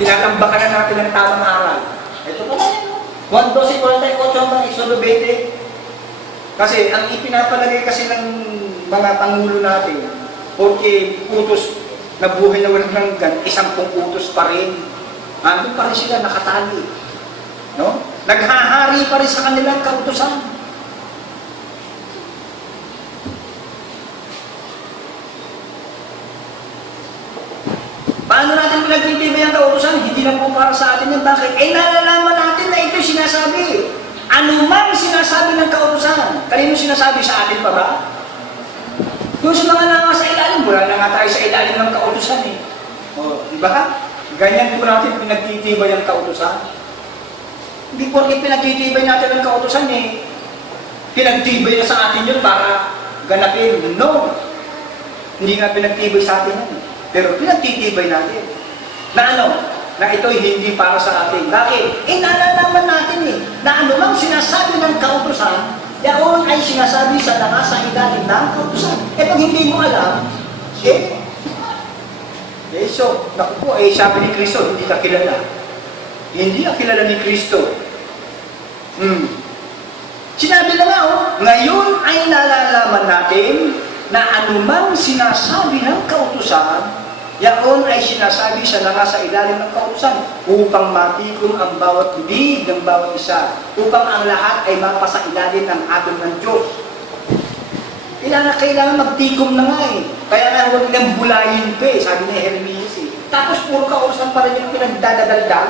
Tinatambakan na natin ang tamang aral. Ito pa lang yan. 1.12.48 hanggang Exodo 20. Kasi ang ipinapalagay kasi ng mga pangulo natin, porque utos na buhay na walang hanggan, isang pong utos pa rin. Nandun pa rin sila nakatali. No? Naghahari pa rin sa kanilang kautusan. Paano natin pinagtitibay ang kautusan? Hindi lang po para sa atin yan. Bakit? Eh, nalalaman natin na ito sinasabi. Ano mang sinasabi ng kautusan? Kanino sinasabi sa atin pa ba? Yung sa mga nasa ilalim, wala na nga tayo sa ilalim ng kautusan eh. O, di ba? Ganyan po natin pinagtitibay ang kautusan. Hindi porke pinagtitibay natin ang kautusan eh. Pinagtibay na sa atin yun para ganapin. No! Hindi nga pinagtibay sa atin yun. Pero pinagtitibay natin. Na ano? Na ito'y hindi para sa atin. Bakit? Eh, nalalaman natin eh. Na lang sinasabi ng kautusan, yaon ay sinasabi sa nakasa ilalim ng kautusan. Eh, pag hindi mo alam, eh, eh, so, naku po, eh, sabi ni Kristo, hindi ka kilala. Hindi ka kilala ni Kristo. Hmm. Sinabi na nga, oh, ngayon ay nalalaman natin na anumang sinasabi ng kautusan, yaon ay sinasabi sa nakasa ilalim ng kautusan upang matikom ang bawat bibig ng bawat isa, upang ang lahat ay mapasa ilalim ng aton ng Diyos. Kailangan, kailangan magtikom na nga eh. Kaya nga huwag nang bulayin pa eh, sabi ni Hermes eh. Tapos puro kautusan pa rin yung pinagdadadaldal.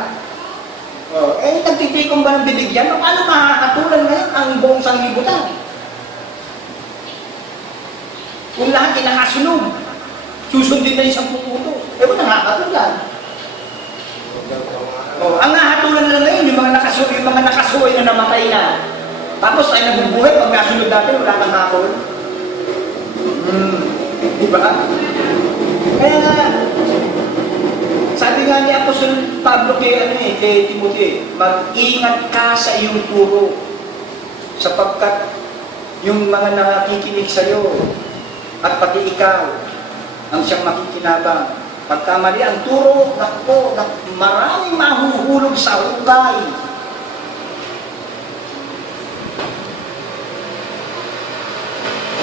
Oh, eh, nagtitikom ba ng bibig yan? Paano makakatulan ngayon ang buong sanglibutan? Kung lahat ay susundin na isang puputo. Eh, ba nakakatulan? Oh, ang nahatulan na ngayon, yung mga nakasuy, yung mga nakasuy na namatay na. Tapos ay nabubuhay, pag nasunod natin, wala kang hatol. Hmm. Di ba? Kaya nga, sabi nga ni Apostol Pablo kay, ano eh, kay Timothy, mag-ingat ka sa iyong turo sapagkat yung mga nakikinig sa iyo at pati ikaw ang siyang makikinabang. Pagka mali ang turo, nakpo, nak maraming mahuhulog sa hukay.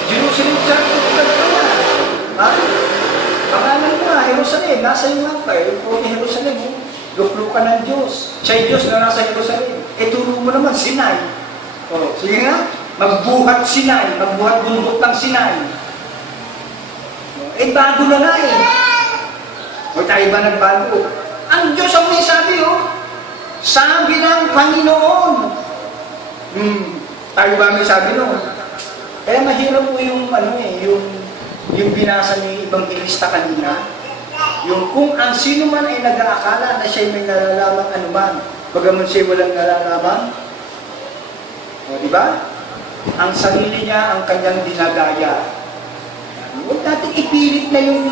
Jerusalem Church of God ka na. Ha? Pangalan mo nga, Jerusalem, nasa iyo nga pa, yung po ni Jerusalem, oh. luklo ka ng Diyos. Siya'y Diyos na nasa Jerusalem. E turo mo naman, Sinai. O, sige nga, magbuhat Sinai, magbuhat bundok ng Sinai. Eh, bago na nga eh. O tayo ba nagbago? Ang Diyos ang may sabi, oh. Sabi ng Panginoon. Hmm, tayo ba may sabi no? Kaya mahirap po yung, ano eh, yung, yung binasa ni Evangelista kanina. Yung kung ang sino man ay nag-aakala na siya may nalalaman anuman, bagaman siya walang nalalaman, o, di ba? Ang sarili niya ang kanyang dinagaya. Huwag natin ipilit na yung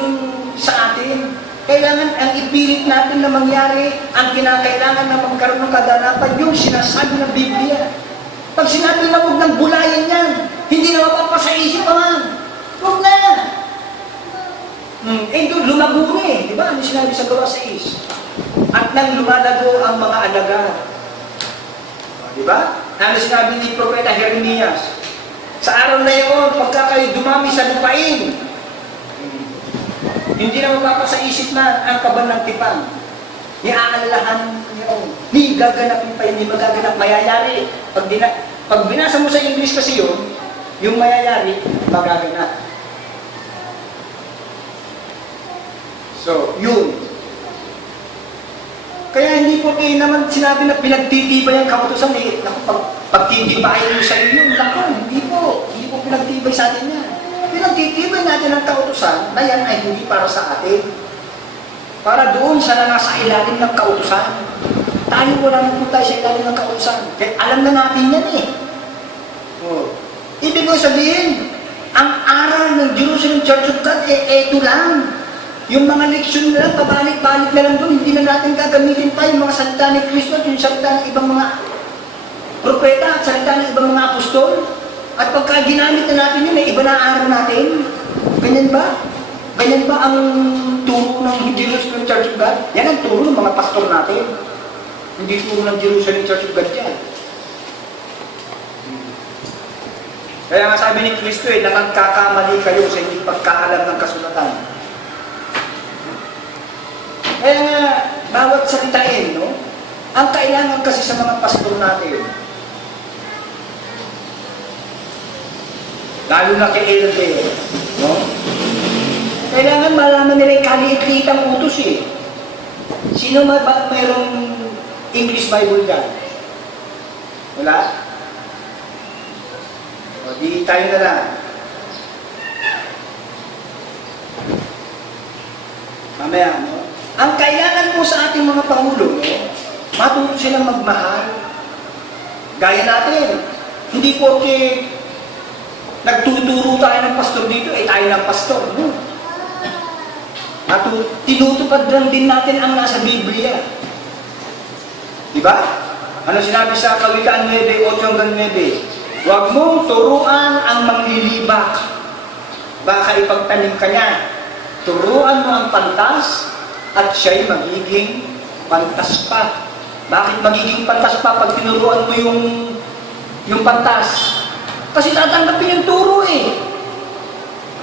sa atin. Kailangan ang ipilit natin na mangyari, ang kinakailangan na magkaroon ng kadalapan, yung sinasabi ng Biblia. Pag sinabi na huwag nang bulayan yan, hindi na mapapasaisip pa man. Huwag na! Hmm, eh doon, lumago na eh. Di ba? Ano sinabi sa gawa sa is? At nang lumalago ang mga alaga. Di ba? Ano sinabi ni Propeta Jeremias? Sa araw na iyon, pagka kayo dumami sa lupain, hindi na mapapasaisip na ang kabal ng tipan. Iaalalahan niyo. Ni gaganapin pa yun, ni magaganap, mayayari. Pag, dina, pag binasa mo sa English kasi yun, yung mayayari, magaganap. So, yun. Kaya hindi po kayo naman sinabi na pinagtitibay ang kautusan eh. Naku, pag, pagtitibayin mo sa yun, naku, hindi po. Hindi po pinagtibay sa atin yan. Pinagtitibay natin ang kautusan na yan ay hindi para sa atin. Para doon sa na nasa ilalim ng kautusan. Tayo wala na po tayo sa ilalim ng kautusan. Kaya alam na natin yan eh. Oh. Ibig ko sabihin, ang aral ng Jerusalem Church of God, eh, eto lang. Yung mga leksyon na lang, pabalik-balik na lang doon, hindi na natin gagamitin pa yung mga salita ni Kristo at yung salita ng ibang mga propeta at salita ng ibang mga apostol. At pagka ginamit na natin yun, may iba na araw natin. Ganyan ba? Ganyan ba ang turo ng Jerusalem Church of God? Yan ang turo ng mga pastor natin. Hindi turo ng Jerusalem Church of God yan. Kaya nga sabi ni Kristo eh, na nagkakamali kayo sa hindi pagkaalam ng kasulatan. Kaya nga, bawat salitain, no? Ang kailangan kasi sa mga pastor natin, lalo na kay Elder, no? Kailangan malaman nila yung kaliit-liit ang utos eh. Sino ma ba mayroong English Bible dyan? Wala? O di tayo na lang. Mamaya, no? Ang kailangan po sa ating mga Pangulo, no? Matuto silang magmahal. Gaya natin. Hindi porke nagtuturo tayo ng pastor dito, eh tayo ng pastor. No? Matu tinutupad lang din natin ang nasa Biblia. Di ba? Ano sinabi sa Kawikaan 9, 8 hanggang 9? Huwag mong turuan ang manglilibak. Baka ipagtanim ka niya. Turuan mo ang pantas at siya'y magiging pantas pa. Bakit magiging pantas pa pag tinuruan mo yung yung pantas? Kasi tatanggapin yung turo eh.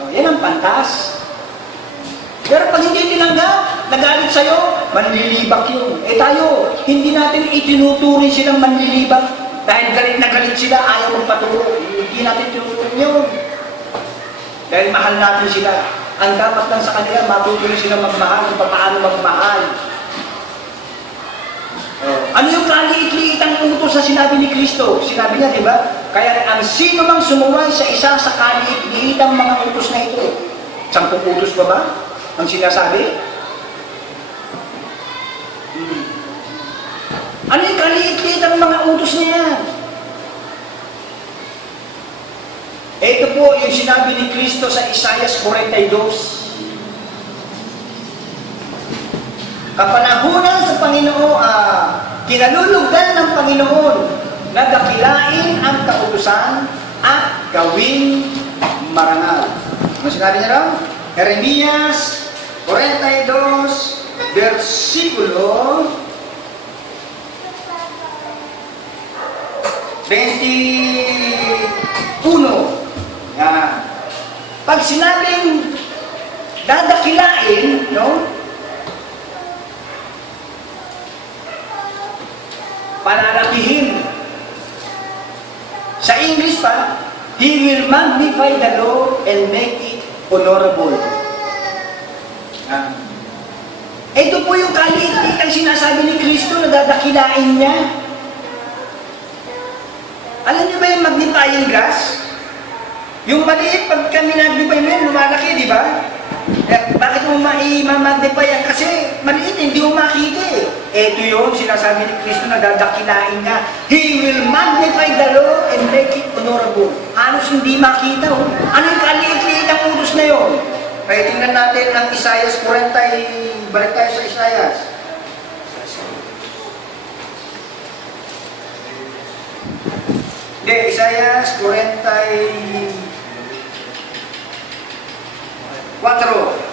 Oh, yan ang pantas. Pero pag hindi tinanggap, nagalit sa'yo, manlilibak yun. Eh tayo, hindi natin itinuturing silang manlilibak dahil galit na galit sila, ayaw magpaturo. Hindi natin tinuturing yun. Dahil mahal natin sila. Ang dapat lang sa kanila, matutuloy sila magmahal kung paano magmahal. Oh. Ano yung kaliit-liit ang utos na sinabi ni Kristo? Sinabi niya, di ba? Kaya ang sino mang sumuway sa isa sa kaliit-liit ang mga utos na ito. Sampung utos ba ba? Ang sinasabi? Hmm. Ano yung kaliit-liit ang mga utos na? Ito po yung sinabi ni Kristo sa Isaias 42. Kapanahunan sa Panginoon, ah, kinalulugdan ng Panginoon na dakilain ang kautusan at gawing marangal. Ano sinabi niya raw? Jeremias 42, versikulo 21. Yan. Pag sinabing dadakilain, no? Pananabihin. Sa English pa, He will magnify the law and make it honorable. Yan. Ito po yung kaliit ang sinasabi ni Kristo na dadakilain niya. Alam niyo ba yung magnifying glass? Yung maliit, pag kami magnify mo yan, lumalaki, di ba? Eh, bakit mo ma-magnify yan? Kasi maliit, hindi mo makita eh. Ito yung sinasabi ni Kristo na dadakilain niya. He will magnify the law and make it honorable. Halos hindi makita. Oh. Ano yung kaliit-liit ang utos na yun? Kaya tingnan natin ang Isaias 40, balik tayo sa Isaias. Hindi, Isaias 40, 4.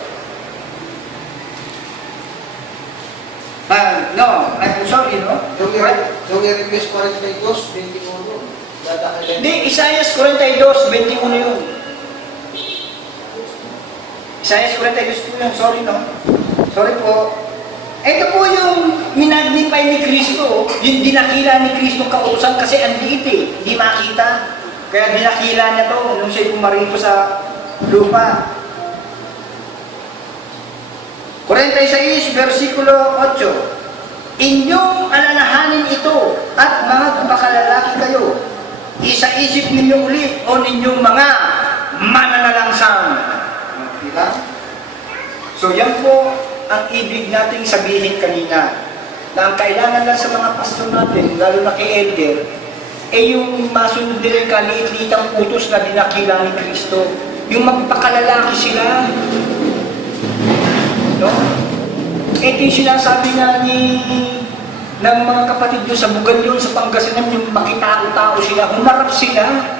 Ah, no, I'm sorry, no? Yung Right? Yung Jeremias 42, 21, dadakilain. Hindi, Isaias 42, 21 yun. Isaias 42 po yun, sorry no? Sorry po. Ito po yung minagnify ni Kristo, yung dinakila ni Kristo kautusan kasi ang liit eh, hindi makita. Kaya dinakila niya to nung siya pumarito sa lupa. 46, versikulo 8. Inyong ito at mga bakalalaki kayo. Isa-isip ninyo ulit o ninyong mga mananalangsang. Diba? So yan po ang ibig nating sabihin kanina. Na ang kailangan lang sa mga pastor natin, lalo na kay Elder, eh yung masunod nila yung kaliit-litang utos na dinakila ni Kristo. Yung magpakalalaki sila, No? Ito yung sinasabi nga ni ng mga kapatid nyo sa Bugan yun, sa Pangasinan, yung makitao-tao sila, humarap sila.